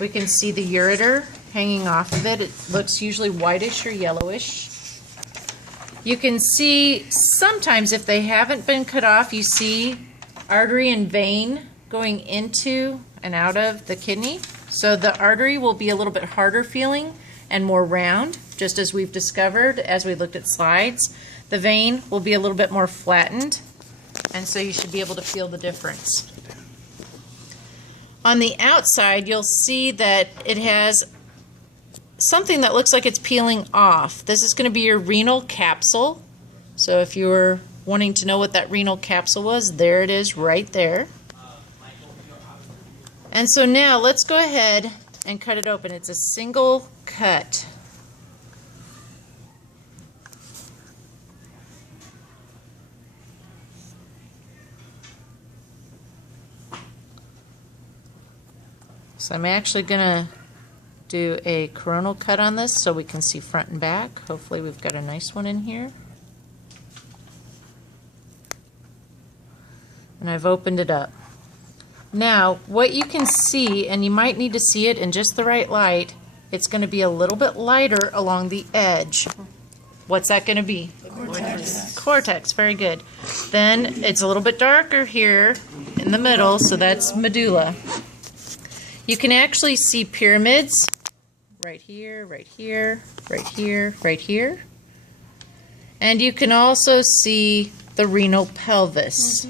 We can see the ureter hanging off of it. It looks usually whitish or yellowish. You can see sometimes if they haven't been cut off, you see artery and vein going into and out of the kidney. So the artery will be a little bit harder feeling and more round, just as we've discovered as we looked at slides. The vein will be a little bit more flattened, and so you should be able to feel the difference. On the outside, you'll see that it has something that looks like it's peeling off. This is going to be your renal capsule. So if you were wanting to know what that renal capsule was, there it is right there. And so now let's go ahead and cut it open. It's a single cut. So I'm actually going to do a coronal cut on this so we can see front and back. Hopefully we've got a nice one in here. And I've opened it up. Now what you can see, and you might need to see it in just the right light, it's going to be a little bit lighter along the edge. What's that going to be? Cortex. Cortex, very good. Then it's a little bit darker here in the middle, so that's medulla. You can actually see pyramids right here, right here, right here, right here. And you can also see the renal pelvis.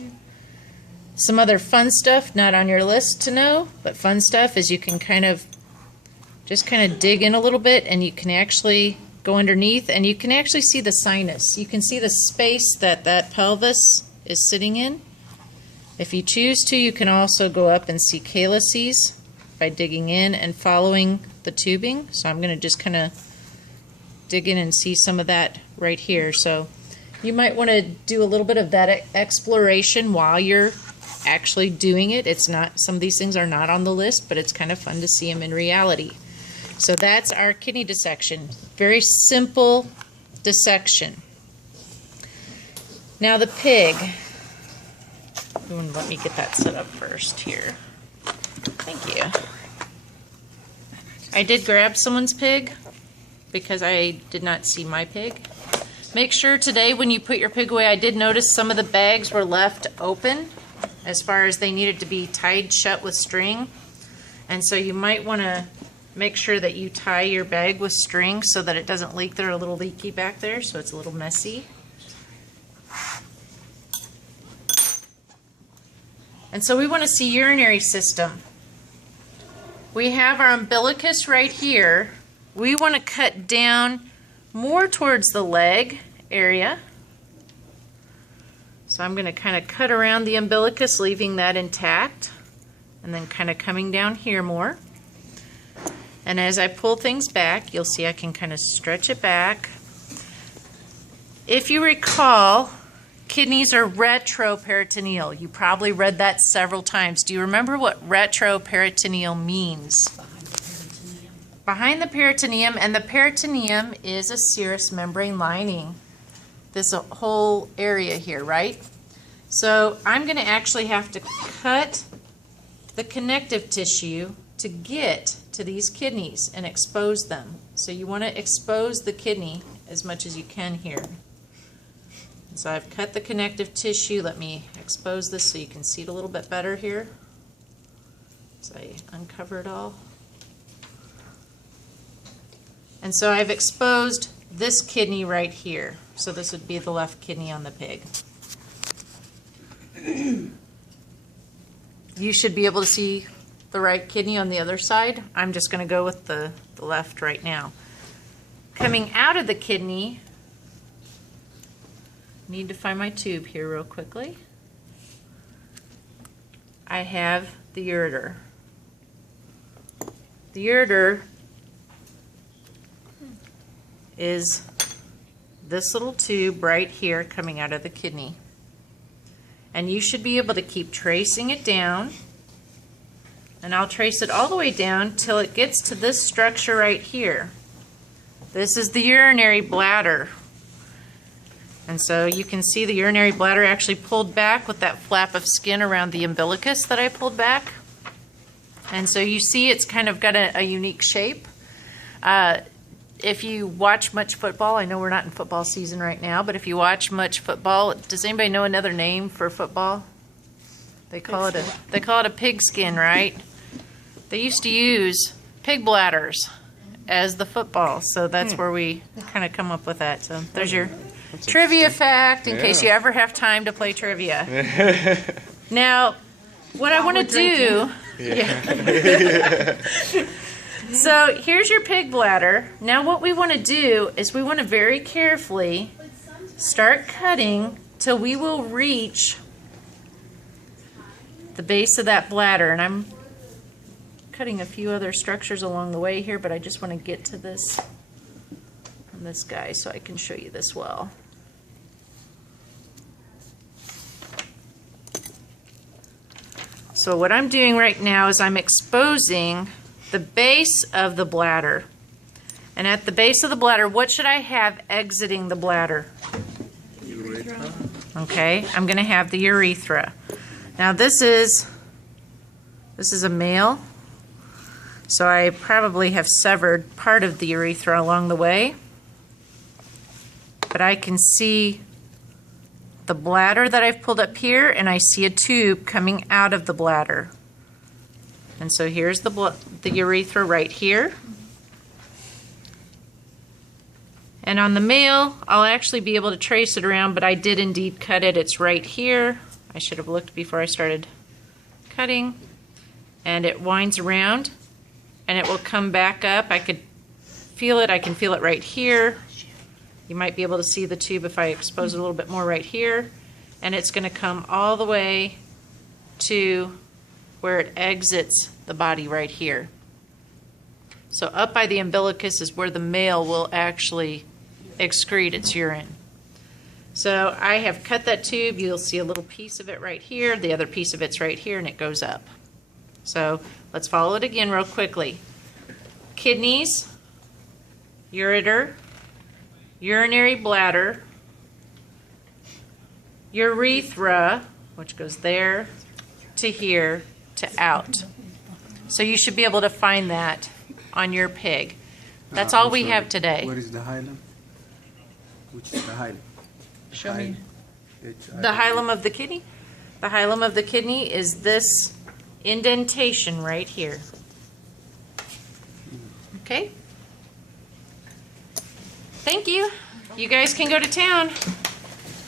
Some other fun stuff, not on your list to know, but fun stuff is you can just dig in a little bit, and you can actually go underneath, and you can actually see the sinus. You can see the space that that pelvis is sitting in. If you choose to, you can also go up and see calyces by digging in and following the tubing. So I'm going to just dig in and see some of that right here. So you might want to do a little bit of that exploration while you're actually doing it. It's not, some of these things are not on the list, but it's kind of fun to see them in reality. So that's our kidney dissection. Very simple dissection. Now the pig. Let me get that set up first here. Thank you. I did grab someone's pig because I did not see my pig. Make sure today when you put your pig away, I did notice some of the bags were left open as far as they needed to be tied shut with string. And so you might want to make sure that you tie your bag with string so that it doesn't leak. They're a little leaky back there, so it's a little messy. And so we want to see urinary system. We have our umbilicus right here. We want to cut down more towards the leg area. So I'm going to cut around the umbilicus, leaving that intact, and then coming down here more. And as I pull things back, you'll see I can stretch it back. If you recall, kidneys are retroperitoneal. You probably read that several times. Do you remember what retroperitoneal means? Behind the peritoneum, and the peritoneum is a serous membrane lining. This whole area here, right? So I'm going to actually have to cut the connective tissue to get to these kidneys and expose them. So you want to expose the kidney as much as you can here. So I've cut the connective tissue. Let me expose this so you can see it a little bit better here. So I uncover it all. And so I've exposed this kidney right here. So this would be the left kidney on the pig. You should be able to see the right kidney on the other side. I'm just going to go with the left right now. Coming out of the kidney, need to find my tube here real quickly. I have the ureter. The ureter is this little tube right here coming out of the kidney. And you should be able to keep tracing it down. And I'll trace it all the way down till it gets to this structure right here. This is the urinary bladder. And so you can see the urinary bladder actually pulled back with that flap of skin around the umbilicus that I pulled back. And so you see it's kind of got a unique shape. If you watch much football, I know we're not in football season right now, but if you watch much football, does anybody know another name for football? They call it a pigskin, right? They used to use pig bladders as the football, so that's where we kind of come up with that. So there's your trivia fact in case you ever have time to play trivia. Now, what I want to do... So here's your pig bladder. Now what we want to do is we want to very carefully start cutting till we will reach the base of that bladder. And I'm cutting a few other structures along the way here, but I just want to get to this guy so I can show you this well. So what I'm doing right now is I'm exposing the base of the bladder. And at the base of the bladder, what should I have exiting the bladder? Urethra. Okay, I'm going to have the urethra. Now this is a male, so I probably have severed part of the urethra along the way. But I can see the bladder that I've pulled up here, and I see a tube coming out of the bladder. And so here's the urethra right here. And on the male, I'll actually be able to trace it around, but I did indeed cut it. It's right here. I should have looked before I started cutting. And it winds around, and it will come back up. I could feel it. I can feel it right here. You might be able to see the tube if I expose it a little bit more right here. And it's going to come all the way to where it exits the body right here. So up by the umbilicus is where the male will actually excrete its urine. So I have cut that tube. You'll see a little piece of it right here. The other piece of it's right here, and it goes up. So let's follow it again real quickly. Kidneys, ureter, urinary bladder, urethra, which goes there to here to out. So you should be able to find that on your pig. That's all we have today. Where is the hilum? Which is the hilum? Show me. The hilum of the kidney? The hilum of the kidney is this indentation right here. Okay? Thank you. You guys can go to town.